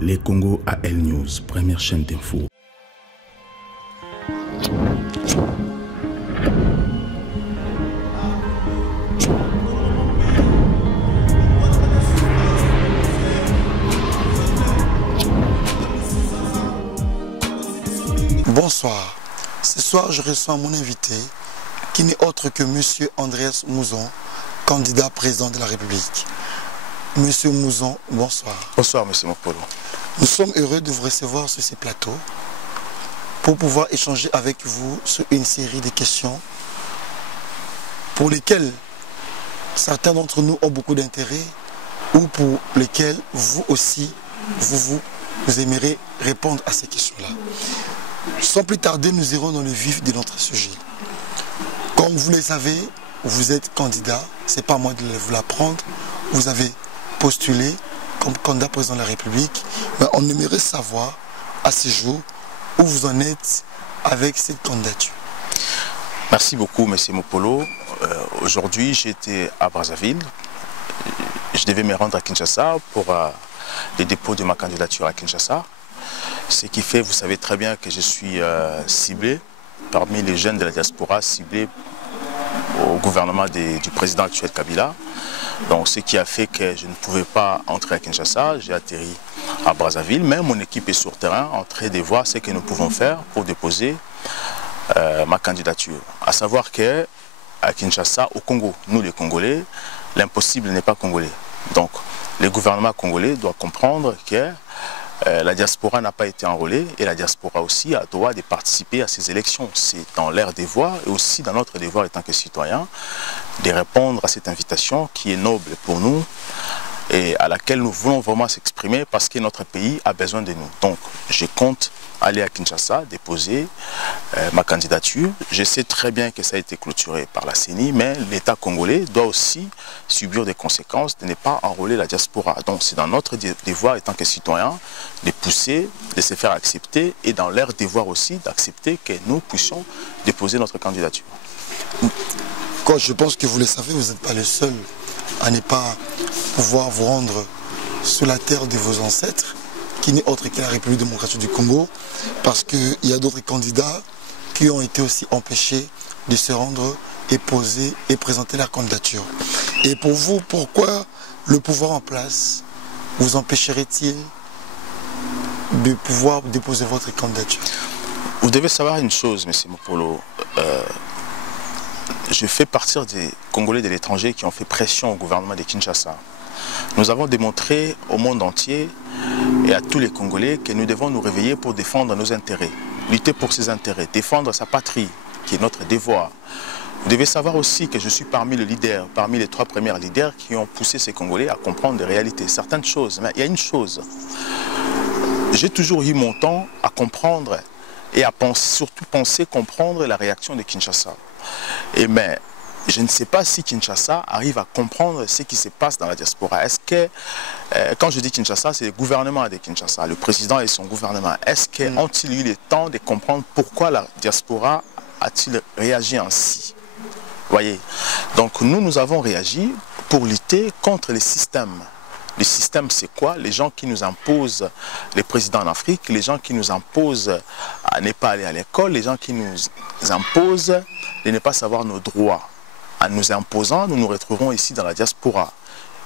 Les Congo AL News, première chaîne d'info. Bonsoir. Ce soir, je reçois mon invité, qui n'est autre que M. Andreas Mouzon, candidat président de la République. Monsieur Mouzon, bonsoir. Bonsoir, M. Mopolo. Nous sommes heureux de vous recevoir sur ces plateaux pour pouvoir échanger avec vous sur une série de questions pour lesquelles certains d'entre nous ont beaucoup d'intérêt ou pour lesquelles vous aussi, vous aimerez répondre à ces questions-là. Sans plus tarder, nous irons dans le vif de notre sujet. Comme vous le savez, vous êtes candidat, ce n'est pas à moi de vous l'apprendre, vous avez postulé comme candidat président de la République, mais on aimerait savoir à ce jour où vous en êtes avec cette candidature. Merci beaucoup, M. Mopolo. Aujourd'hui, j'étais à Brazzaville. Je devais me rendre à Kinshasa pour le dépôt de ma candidature à Kinshasa. Ce qui fait, vous savez très bien que je suis ciblé parmi les jeunes de la diaspora, ciblé au gouvernement du président actuel Kabila. Donc ce qui a fait que je ne pouvais pas entrer à Kinshasa, j'ai atterri à Brazzaville, mais mon équipe est sur terrain en train de voir ce que nous pouvons faire pour déposer ma candidature. À savoir qu'à Kinshasa, au Congo, nous les Congolais, l'impossible n'est pas congolais. Donc le gouvernement congolais doit comprendre que la diaspora n'a pas été enrôlée et la diaspora aussi a le droit de participer à ces élections. C'est dans leur devoir et aussi dans notre devoir en tant que citoyens de répondre à cette invitation qui est noble pour nous et à laquelle nous voulons vraiment s'exprimer parce que notre pays a besoin de nous. Donc je compte aller à Kinshasa, déposer ma candidature. Je sais très bien que ça a été clôturé par la CENI, mais l'État congolais doit aussi subir des conséquences de ne pas enrôler la diaspora. Donc c'est dans notre devoir, en tant que citoyens, de pousser, de se faire accepter et dans leur devoir aussi d'accepter que nous puissions déposer notre candidature. Quand je pense que vous le savez, vous n'êtes pas le seul à ne pas pouvoir vous rendre sur la terre de vos ancêtres, qui n'est autre que la République démocratique du Congo, parce qu'il y a d'autres candidats qui ont été aussi empêchés de se rendre et poser et présenter leur candidature. Et pour vous, pourquoi le pouvoir en place vous empêcherait-il de pouvoir déposer votre candidature? Vous devez savoir une chose, M. Mopolo. Je fais partie des Congolais de l'étranger qui ont fait pression au gouvernement de Kinshasa. Nous avons démontré au monde entier et à tous les Congolais que nous devons nous réveiller pour défendre nos intérêts, lutter pour ses intérêts, défendre sa patrie, qui est notre devoir. Vous devez savoir aussi que je suis parmi les leaders, parmi les 3 premiers leaders qui ont poussé ces Congolais à comprendre des réalités, certaines choses. Mais il y a une chose, j'ai toujours eu mon temps à comprendre et à surtout penser comprendre la réaction de Kinshasa. Mais je ne sais pas si Kinshasa arrive à comprendre ce qui se passe dans la diaspora. Est-ce que, quand je dis Kinshasa, c'est le gouvernement de Kinshasa, le président et son gouvernement. Est-ce qu'ils eu le temps de comprendre pourquoi la diaspora a-t-il réagi ainsi? Voyez. Donc nous avons réagi pour lutter contre les systèmes. Le système, c'est quoi? Les gens qui nous imposent les présidents en Afrique, les gens qui nous imposent à ne pas aller à l'école, les gens qui nous imposent de ne pas savoir nos droits. En nous imposant, nous nous retrouvons ici dans la diaspora.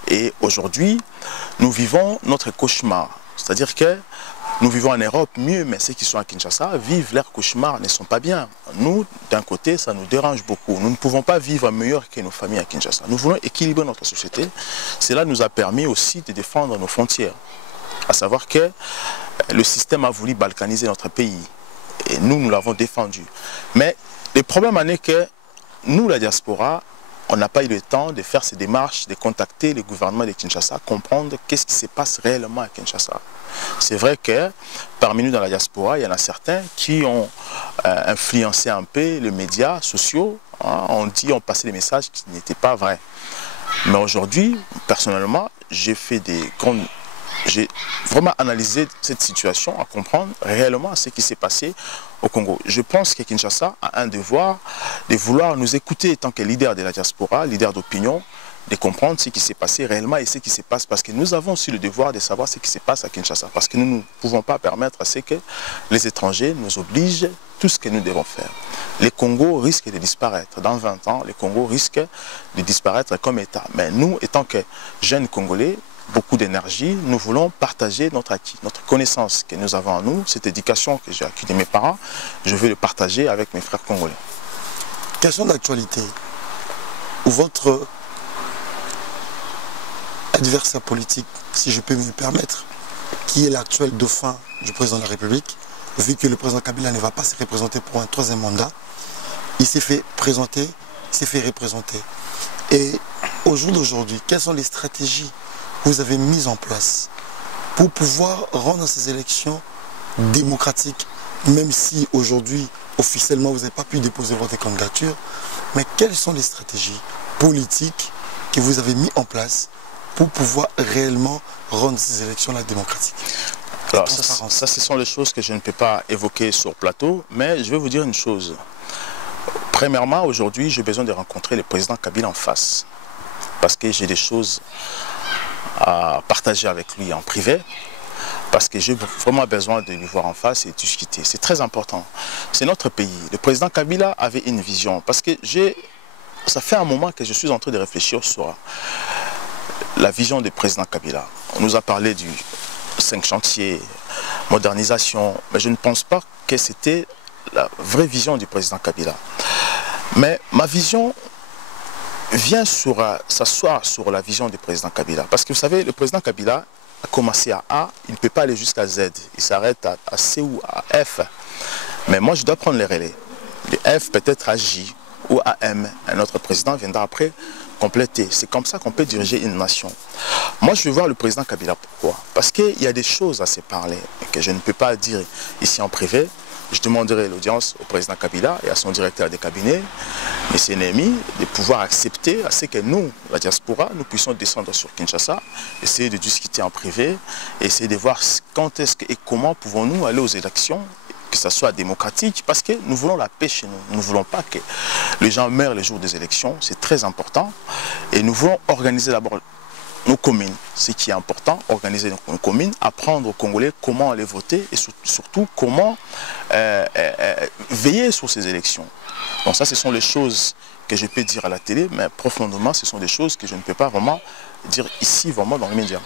Et aujourd'hui, nous vivons notre cauchemar. C'est-à-dire que nous vivons en Europe mieux, mais ceux qui sont à Kinshasa vivent leur cauchemar, ne sont pas bien. Nous, d'un côté, ça nous dérange beaucoup. Nous ne pouvons pas vivre meilleur que nos familles à Kinshasa. Nous voulons équilibrer notre société. Cela nous a permis aussi de défendre nos frontières. À savoir que le système a voulu balkaniser notre pays. Et nous l'avons défendu. Mais le problème en est que nous, la diaspora, on n'a pas eu le temps de faire ces démarches, de contacter le gouvernement de Kinshasa, comprendre qu'est-ce qui se passe réellement à Kinshasa. C'est vrai que parmi nous dans la diaspora, il y en a certains qui ont influencé un peu les médias sociaux. On passait des messages qui n'étaient pas vrais. Mais aujourd'hui, personnellement, j'ai vraiment analysé cette situation, à comprendre réellement ce qui s'est passé au Congo. Je pense que Kinshasa a un devoir de vouloir nous écouter en tant que leader de la diaspora, leader d'opinion, de comprendre ce qui s'est passé réellement et ce qui se passe. Parce que nous avons aussi le devoir de savoir ce qui se passe à Kinshasa. Parce que nous ne pouvons pas permettre à ce que les étrangers nous obligent tout ce que nous devons faire. Les Congo risquent de disparaître. Dans 20 ans, les Congo risquent de disparaître comme État. Mais nous, étant que jeunes Congolais, beaucoup d'énergie, nous voulons partager notre acquis, notre connaissance que nous avons en nous, cette éducation que j'ai acquis de mes parents, je veux le partager avec mes frères congolais. Question d'actualité. Votre adversaire politique, si je peux me le permettre, qui est l'actuel dauphin du président de la République, vu que le président Kabila ne va pas se représenter pour un 3e mandat, il s'est fait présenter, il s'est fait représenter. Et au jour d'aujourd'hui, quelles sont les stratégies que vous avez mises en place pour pouvoir rendre ces élections démocratiques, même si aujourd'hui, officiellement, vous n'avez pas pu déposer votre candidature, mais quelles sont les stratégies politiques que vous avez mises en place pour pouvoir réellement rendre ces élections-là démocratiques? Alors, ça, ce sont les choses que je ne peux pas évoquer sur plateau, mais je vais vous dire une chose. Premièrement, aujourd'hui, j'ai besoin de rencontrer le président Kabila en face, parce que j'ai des choses à partager avec lui en privé, parce que j'ai vraiment besoin de lui voir en face et discuter. C'est très important. C'est notre pays. Le président Kabila avait une vision, parce que ça fait un moment que je suis en train de réfléchir sur la vision du président Kabila. On nous a parlé du 5 chantiers, modernisation, mais je ne pense pas que c'était la vraie vision du président Kabila. Mais ma vision vient s'asseoir sur la vision du président Kabila. Parce que vous savez, le président Kabila a commencé à A, il ne peut pas aller jusqu'à Z. Il s'arrête à C ou à F. Mais moi, je dois prendre les relais. Le F peut-être à J ou à M. Un autre président viendra après compléter. C'est comme ça qu'on peut diriger une nation. Moi, je vais voir le président Kabila. Pourquoi? Parce qu'il y a des choses à se parler que je ne peux pas dire ici en privé. Je demanderai l'audience au président Kabila et à son directeur de cabinet, M. Némi, de pouvoir accepter à ce que nous, la diaspora, nous puissions descendre sur Kinshasa, essayer de discuter en privé, essayer de voir quand est-ce et comment pouvons-nous aller aux élections, que ça soit démocratique, parce que nous voulons la paix chez nous. Nous ne voulons pas que les gens meurent les jours des élections, c'est très important. Et nous voulons organiser d'abord nos communes, ce qui est important, organiser nos communes, apprendre aux Congolais comment aller voter et surtout comment veiller sur ces élections. Donc ça, ce sont les choses que je peux dire à la télé, mais profondément, ce sont des choses que je ne peux pas vraiment dire ici, vraiment dans les médias.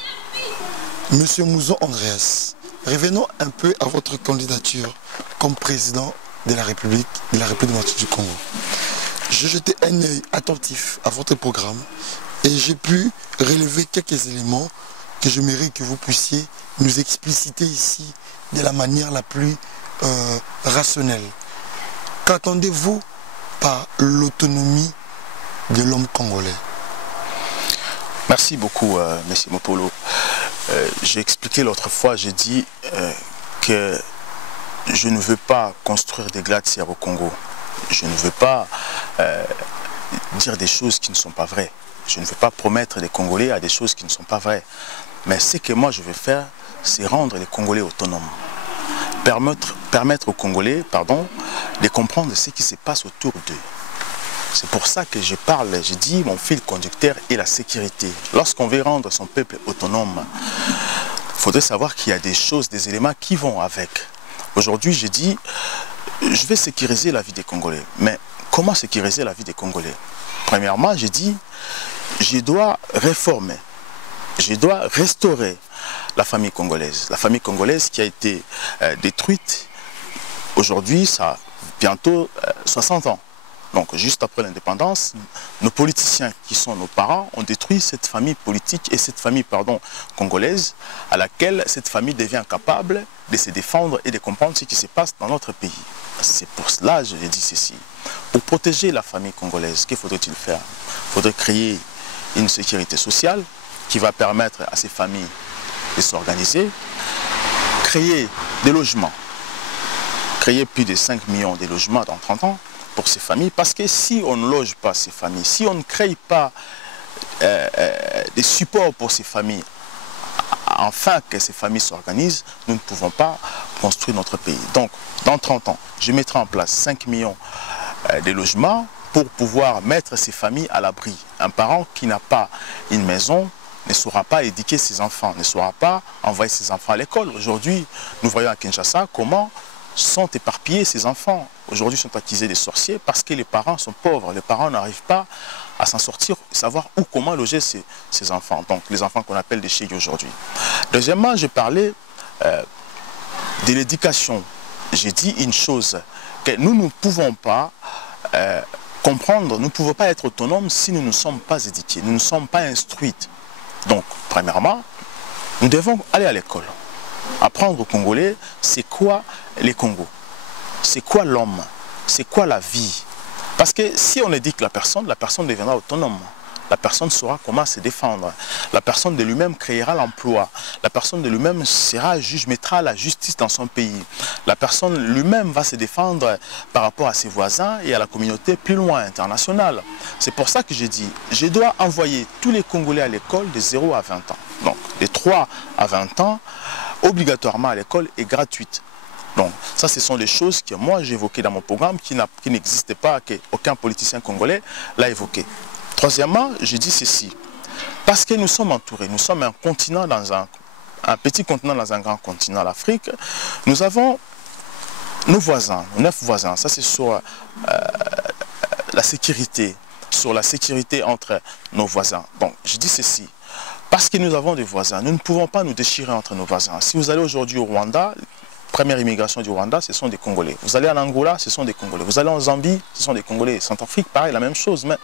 Monsieur Mouzon Andreas, revenons un peu à votre candidature comme président de la République démocratique du Congo. J'ai jeté un œil attentif à votre programme et j'ai pu relever quelques éléments que j'aimerais que vous puissiez nous expliciter ici de la manière la plus rationnelle. Qu'attendez-vous par l'autonomie de l'homme congolais? Merci beaucoup, M. Mopolo. J'ai expliqué l'autre fois, j'ai dit que je ne veux pas construire des glaciers au Congo. Je ne veux pas dire des choses qui ne sont pas vraies. Je ne veux pas promettre les Congolais à des choses qui ne sont pas vraies. Mais ce que moi je veux faire, c'est rendre les Congolais autonomes. Permettre aux Congolais, de comprendre ce qui se passe autour d'eux. C'est pour ça que je parle, je dis mon fil conducteur est la sécurité. Lorsqu'on veut rendre son peuple autonome, il faudrait savoir qu'il y a des choses, des éléments qui vont avec. Aujourd'hui, je dis, je vais sécuriser la vie des Congolais. Mais comment sécuriser la vie des Congolais? Premièrement, je dis, je dois réformer, je dois restaurer la famille congolaise. La famille congolaise qui a été détruite, aujourd'hui, ça a bientôt 60 ans. Donc, juste après l'indépendance, nos politiciens qui sont nos parents ont détruit cette famille politique et cette famille, congolaise, à laquelle cette famille devient capable de se défendre et de comprendre ce qui se passe dans notre pays. C'est pour cela que je dis ceci. Pour protéger la famille congolaise, que faudrait-il faire? Il faudrait créer une sécurité sociale qui va permettre à ces familles de s'organiser, créer des logements, créer plus de 5 millions de logements dans 30 ans pour ces familles, parce que si on ne loge pas ces familles, si on ne crée pas des supports pour ces familles, afin que ces familles s'organisent, nous ne pouvons pas construire notre pays. Donc, dans 30 ans, je mettrai en place 5 millions de logements pour pouvoir mettre ses familles à l'abri. Un parent qui n'a pas une maison ne saura pas éduquer ses enfants, ne saura pas envoyer ses enfants à l'école. Aujourd'hui, nous voyons à Kinshasa comment sont éparpillés ces enfants. Aujourd'hui, sont accusés des sorciers parce que les parents sont pauvres. Les parents n'arrivent pas à s'en sortir, savoir où, comment loger ces enfants. Donc, les enfants qu'on appelle des chéris aujourd'hui. Deuxièmement, j'ai parlé de l'éducation. J'ai dit une chose, que nous ne pouvons pas comprendre, nous ne pouvons pas être autonomes si nous ne sommes pas éduqués, nous ne sommes pas instruits. Donc, premièrement, nous devons aller à l'école. Apprendre aux Congolais, c'est quoi les Congos? C'est quoi l'homme? C'est quoi la vie? Parce que si on éduque la personne deviendra autonome. La personne saura comment se défendre. La personne de lui-même créera l'emploi. La personne de lui-même sera juge, mettra la justice dans son pays. La personne lui-même va se défendre par rapport à ses voisins et à la communauté plus loin, internationale. C'est pour ça que j'ai dit, je dois envoyer tous les Congolais à l'école de 0 à 20 ans. Donc, de 3 à 20 ans, obligatoirement à l'école est gratuite. Donc, ça, ce sont des choses que moi, j'ai évoquées dans mon programme, qui n'existaient pas, qu'aucun politicien congolais l'a évoqué. Troisièmement, je dis ceci, parce que nous sommes entourés, nous sommes un continent un petit continent dans un grand continent, l'Afrique, nous avons nos voisins, 9 voisins, ça c'est sur la sécurité entre nos voisins. Donc, je dis ceci, parce que nous avons des voisins, nous ne pouvons pas nous déchirer entre nos voisins. Si vous allez aujourd'hui au Rwanda, première immigration du Rwanda, ce sont des Congolais. Vous allez en Angola, ce sont des Congolais. Vous allez en Zambie, ce sont des Congolais. Centrafrique, pareil, la même chose. Mais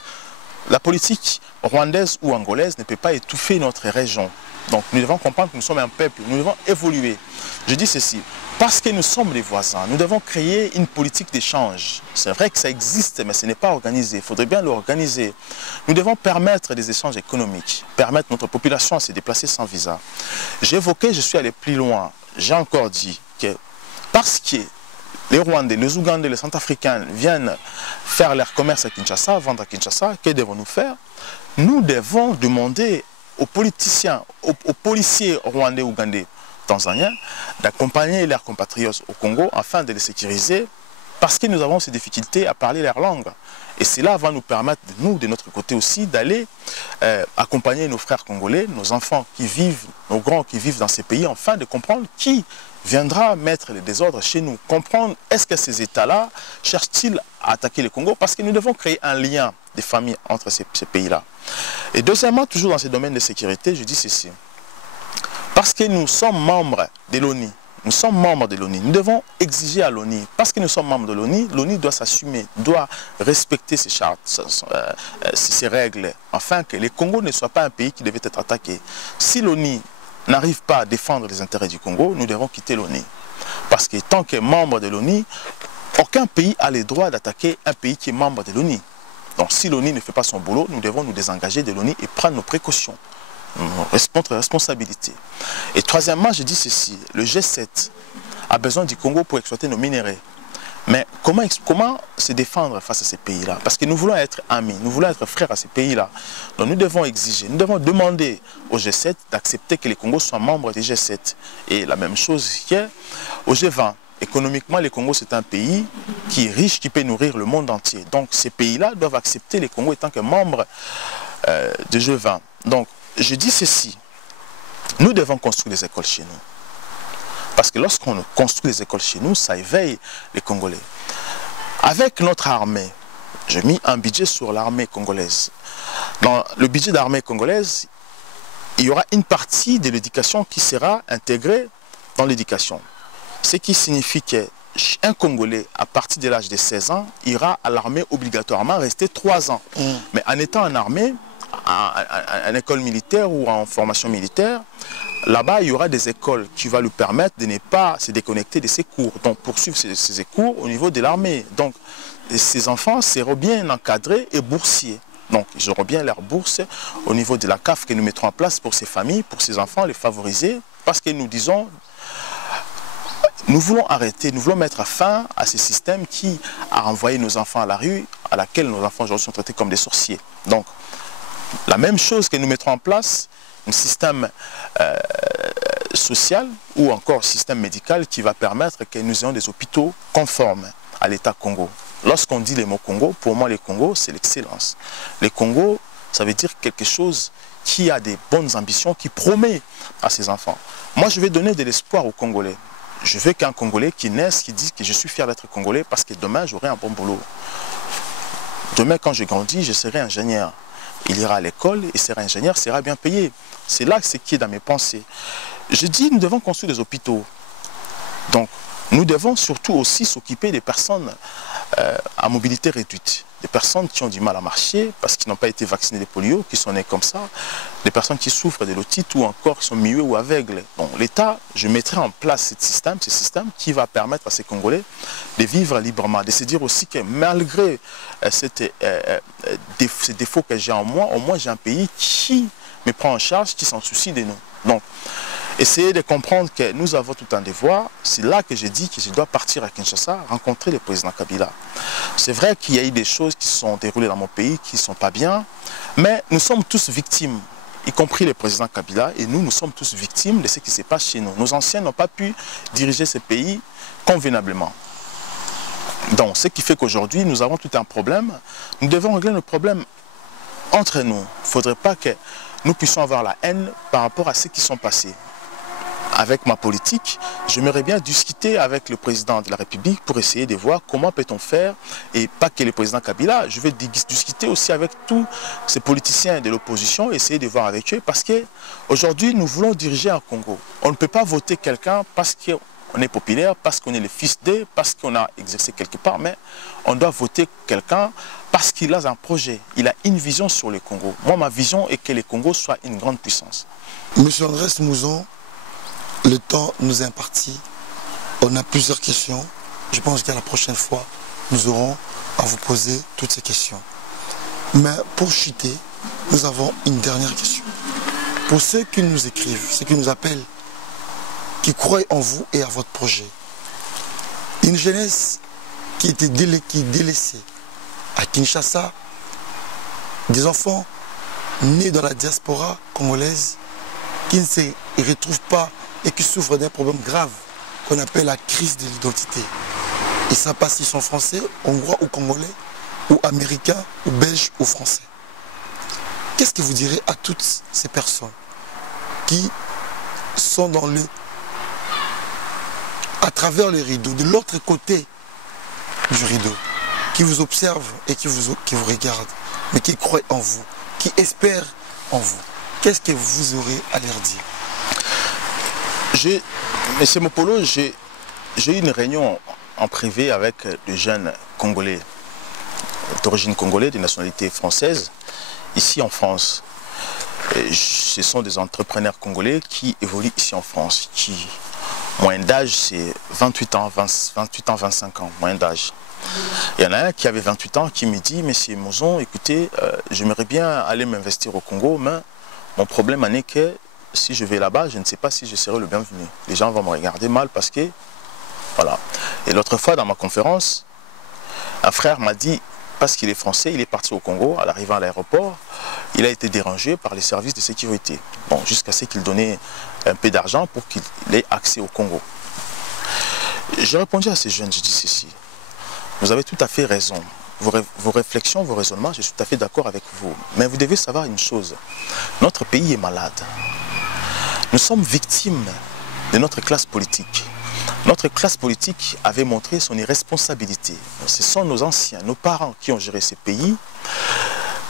la politique rwandaise ou angolaise ne peut pas étouffer notre région. Donc nous devons comprendre que nous sommes un peuple, nous devons évoluer. Je dis ceci, parce que nous sommes les voisins, nous devons créer une politique d'échange. C'est vrai que ça existe, mais ce n'est pas organisé. Il faudrait bien l'organiser. Nous devons permettre des échanges économiques, permettre notre population à se déplacer sans visa. J'ai évoqué, je suis allé plus loin. J'ai encore dit que parce que les Rwandais, les Ougandais, les Centrafricains viennent faire leur commerce à Kinshasa, vendre à Kinshasa, que devons-nous faire? Nous devons demander aux politiciens, aux policiers rwandais, ougandais, tanzaniens, d'accompagner leurs compatriotes au Congo afin de les sécuriser parce que nous avons ces difficultés à parler leur langue. Et cela va nous permettre, nous, de notre côté aussi, d'aller accompagner nos frères congolais, nos enfants qui vivent, nos grands qui vivent dans ces pays, afin de comprendre qui viendra mettre les désordres chez nous. Comprendre, est-ce que ces États-là cherchent-ils à attaquer le Congo? Parce que nous devons créer un lien des familles entre ces pays-là. Et deuxièmement, toujours dans ces domaines de sécurité, je dis ceci. Parce que nous sommes membres de l'ONU, nous sommes membres de l'ONU, nous devons exiger à l'ONU, parce que nous sommes membres de l'ONU, l'ONU doit s'assumer, doit respecter ses chartes, ses règles, afin que le Congo ne soit pas un pays qui devait être attaqué. Si l'ONU n'arrive pas à défendre les intérêts du Congo, nous devons quitter l'ONU. Parce que tant que membre de l'ONU, aucun pays a le droit d'attaquer un pays qui est membre de l'ONU. Donc si l'ONU ne fait pas son boulot, nous devons nous désengager de l'ONU et prendre nos précautions, notre responsabilité. Et troisièmement, je dis ceci, le G7 a besoin du Congo pour exploiter nos minéraux. Mais comment se défendre face à ces pays-là? Parce que nous voulons être amis, nous voulons être frères à ces pays-là. Donc nous devons exiger, nous devons demander au G7 d'accepter que le Congo soit membre du G7. Et la même chose qu'au G20. Économiquement, le Congo, c'est un pays qui est riche, qui peut nourrir le monde entier. Donc ces pays-là doivent accepter le Congo étant que membre du G20. Donc je dis ceci, nous devons construire des écoles chez nous. Parce que lorsqu'on construit les écoles chez nous, ça éveille les Congolais. Avec notre armée, j'ai mis un budget sur l'armée congolaise. Dans le budget de l'armée congolaise, il y aura une partie de l'éducation qui sera intégrée dans l'éducation. Ce qui signifie qu'un Congolais, à partir de l'âge de 16 ans, ira à l'armée obligatoirement rester 3 ans. Mais en étant en armée, en école militaire ou en formation militaire, là-bas, il y aura des écoles qui vont lui permettre de ne pas se déconnecter de ses cours. Donc, poursuivre ses cours au niveau de l'armée. Donc, ces enfants seront bien encadrés et boursiers. Donc, ils auront bien leur bourse au niveau de la CAF que nous mettrons en place pour ces familles, pour ces enfants, les favoriser. Parce que nous disons, nous voulons arrêter, nous voulons mettre fin à ce système qui a envoyé nos enfants à la rue, à laquelle nos enfants aujourd'hui sont traités comme des sorciers. Donc, la même chose que nous mettrons en place, un système social ou encore système médical qui va permettre que nous ayons des hôpitaux conformes à l'État Congo. Lorsqu'on dit les mots Congo, pour moi, les Congo, c'est l'excellence. Les Congo, ça veut dire quelque chose qui a des bonnes ambitions, qui promet à ses enfants. Moi, je vais donner de l'espoir aux Congolais. Je veux qu'un Congolais qui naisse, qui dise que je suis fier d'être Congolais parce que demain, j'aurai un bon boulot. Demain, quand je grandis, je serai ingénieur. Il ira à l'école et sera ingénieur, sera bien payé. C'est là ce qui est dans mes pensées. Je dis, nous devons construire des hôpitaux. Donc, nous devons surtout aussi s'occuper des personnes à mobilité réduite. Des personnes qui ont du mal à marcher parce qu'ils n'ont pas été vaccinés de polio, qui sont nés comme ça. Des personnes qui souffrent de l'otite ou encore qui sont muets ou aveugles. Donc l'État, je mettrai en place ce système qui va permettre à ces Congolais de vivre librement. De se dire aussi que malgré ces défauts que j'ai en moi, au moins j'ai un pays qui me prend en charge, qui s'en soucie de nous. Donc, essayez de comprendre que nous avons tout un devoir. C'est là que j'ai dit que je dois partir à Kinshasa, rencontrer le président Kabila. C'est vrai qu'il y a eu des choses qui se sont déroulées dans mon pays qui ne sont pas bien, mais nous sommes tous victimes, y compris le président Kabila, et nous sommes tous victimes de ce qui se passe chez nous. Nos anciens n'ont pas pu diriger ce pays convenablement. Donc, ce qui fait qu'aujourd'hui, nous avons tout un problème. Nous devons régler nos problèmes entre nous. Il ne faudrait pas que nous puissions avoir la haine par rapport à ce qui sont passés. Avec ma politique, j'aimerais bien discuter avec le président de la République pour essayer de voir comment peut-on faire, et pas que le président Kabila, je vais discuter aussi avec tous ces politiciens de l'opposition, essayer de voir avec eux, parce qu'aujourd'hui, nous voulons diriger un Congo. On ne peut pas voter quelqu'un parce qu'on est populaire, parce qu'on est le fils d'eux, parce qu'on a exercé quelque part, mais on doit voter quelqu'un parce qu'il a un projet, il a une vision sur le Congo. Moi, ma vision est que le Congo soit une grande puissance. Monsieur Andrés Mouzon, le temps nous est imparti. On a plusieurs questions. Je pense qu'à la prochaine fois, nous aurons à vous poser toutes ces questions. Mais pour chuter, nous avons une dernière question. Pour ceux qui nous écrivent, ceux qui nous appellent, qui croient en vous et à votre projet, une jeunesse qui était délaissée à Kinshasa, des enfants nés dans la diaspora congolaise qui ne se retrouvent pas et qui souffrent d'un problème grave qu'on appelle la crise de l'identité. Et ça passe s'ils sont français, hongrois ou congolais, ou américains, ou belges, ou français. Qu'est-ce que vous direz à toutes ces personnes qui sont à travers le rideau, de l'autre côté du rideau, qui vous observent et qui vous regardent, mais qui croient en vous, qui espèrent en vous? Qu'est-ce que vous aurez à leur dire? Monsieur Mopolo, j'ai eu une réunion en privé avec des jeunes Congolais, d'origine congolaise, de nationalité française, ici en France. Et ce sont des entrepreneurs congolais qui évoluent ici en France, qui, moyenne d'âge, c'est 28 ans, 25 ans, moyenne d'âge. Il y en a un qui avait 28 ans qui me dit, Monsieur Mouzon, écoutez, j'aimerais bien aller m'investir au Congo, mais mon problème en est que si je vais là-bas, je ne sais pas si je serai le bienvenu. Les gens vont me regarder mal parce que... Voilà. Et l'autre fois, dans ma conférence, un frère m'a dit, parce qu'il est français, il est parti au Congo, à l'arrivée à l'aéroport, il a été dérangé par les services de sécurité. Bon, jusqu'à ce qu'il donnait un peu d'argent pour qu'il ait accès au Congo. J'ai répondu à ces jeunes, je dis ceci. Vous avez tout à fait raison. Vos réflexions, vos raisonnements, je suis tout à fait d'accord avec vous. Mais vous devez savoir une chose. Notre pays est malade. Nous sommes victimes de notre classe politique. Notre classe politique avait montré son irresponsabilité. Ce sont nos anciens, nos parents qui ont géré ces pays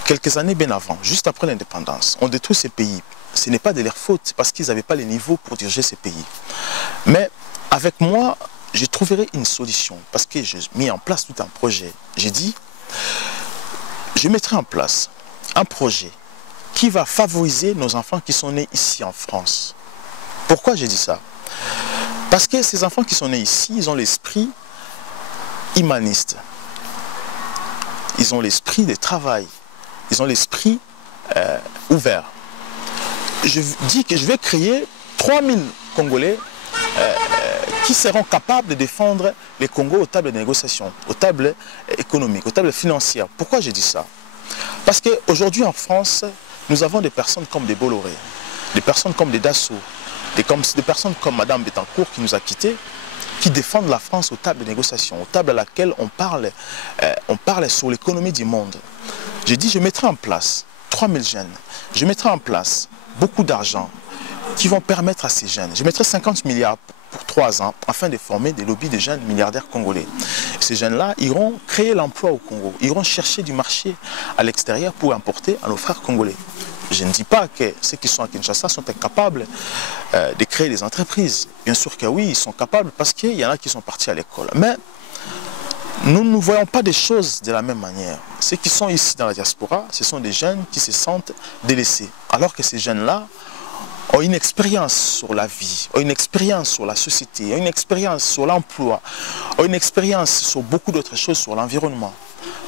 quelques années bien avant, juste après l'indépendance. On détruit ces pays. Ce n'est pas de leur faute, c'est parce qu'ils n'avaient pas les niveaux pour diriger ces pays. Mais avec moi, je trouverai une solution parce que j'ai mis en place tout un projet. J'ai dit, je mettrai en place un projet qui va favoriser nos enfants qui sont nés ici en France. Pourquoi j'ai dit ça? Parce que ces enfants qui sont nés ici, ils ont l'esprit humaniste. Ils ont l'esprit de travail. Ils ont l'esprit ouvert. Je dis que je vais créer 3000 Congolais qui seront capables de défendre les Congos aux tables de négociation, aux tables économiques, aux tables financières. Pourquoi j'ai dit ça? Parce qu'aujourd'hui en France, nous avons des personnes comme des Bolloré, des personnes comme des Dassault, des personnes comme Madame Bettencourt qui nous a quittés, qui défendent la France aux tables de négociation, aux tables à laquelle on parle sur l'économie du monde. J'ai dit, je mettrai en place 3000 jeunes, je mettrai en place beaucoup d'argent qui vont permettre à ces jeunes, je mettrai 50 milliards pour 3 ans afin de former des lobbies de jeunes milliardaires congolais. Ces jeunes-là iront créer l'emploi au Congo, iront chercher du marché à l'extérieur pour importer à nos frères congolais. Je ne dis pas que ceux qui sont à Kinshasa sont incapables de créer des entreprises. Bien sûr que oui, ils sont capables parce qu'il y en a qui sont partis à l'école. Mais nous ne voyons pas des choses de la même manière. Ceux qui sont ici dans la diaspora, ce sont des jeunes qui se sentent délaissés. Alors que ces jeunes-là ont une expérience sur la vie, ont une expérience sur la société, ont une expérience sur l'emploi, ont une expérience sur beaucoup d'autres choses, sur l'environnement.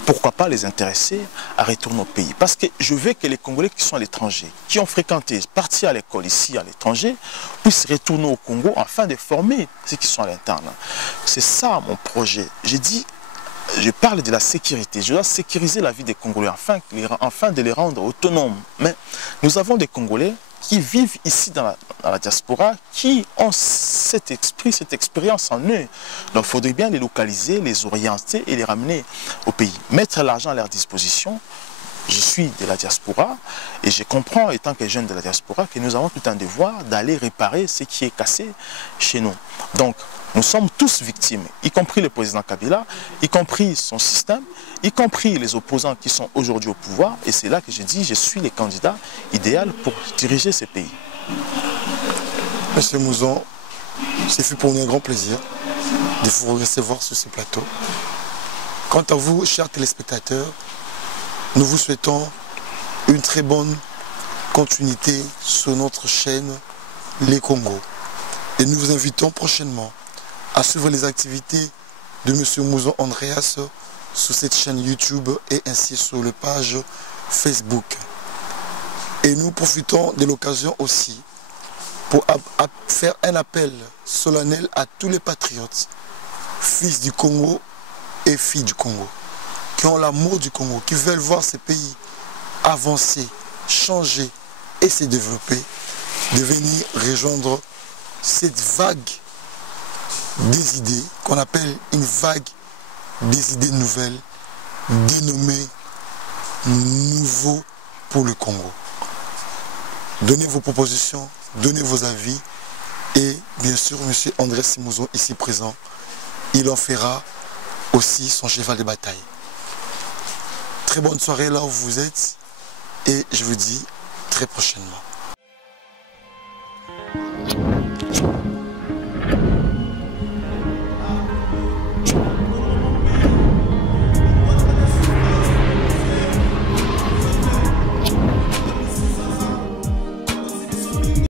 Pourquoi pas les intéresser à retourner au pays? Parce que je veux que les Congolais qui sont à l'étranger, qui ont fréquenté, parti à l'école ici à l'étranger, puissent retourner au Congo afin de former ceux qui sont à l'interne. C'est ça mon projet. J'ai dit, je parle de la sécurité. Je dois sécuriser la vie des Congolais afin de les rendre autonomes. Mais nous avons des Congolais qui vivent ici dans la diaspora, qui ont cet esprit, cette expérience en eux. Donc il faudrait bien les localiser, les orienter et les ramener au pays. Mettre l'argent à leur disposition. Je suis de la diaspora et je comprends, étant que jeune de la diaspora, que nous avons tout un devoir d'aller réparer ce qui est cassé chez nous. Donc, nous sommes tous victimes, y compris le président Kabila, y compris son système, y compris les opposants qui sont aujourd'hui au pouvoir. Et c'est là que je dis, je suis le candidat idéal pour diriger ce pays. Monsieur Mouzon, c'est fait pour nous un grand plaisir de vous recevoir sur ce plateau. Quant à vous, chers téléspectateurs, nous vous souhaitons une très bonne continuité sur notre chaîne Les Congo. Et nous vous invitons prochainement à suivre les activités de M. Mouzon Andreas sur cette chaîne YouTube et ainsi sur la page Facebook. Et nous profitons de l'occasion aussi pour faire un appel solennel à tous les patriotes, fils du Congo et filles du Congo, qui ont l'amour du Congo, qui veulent voir ces pays avancer, changer et se développer, de venir rejoindre cette vague des idées qu'on appelle une vague des idées nouvelles, dénommée Nouveau pour le Congo. Donnez vos propositions, donnez vos avis et bien sûr M. André Mouzon ici présent, il en fera aussi son cheval de bataille. Très bonne soirée là où vous êtes et je vous dis très prochainement.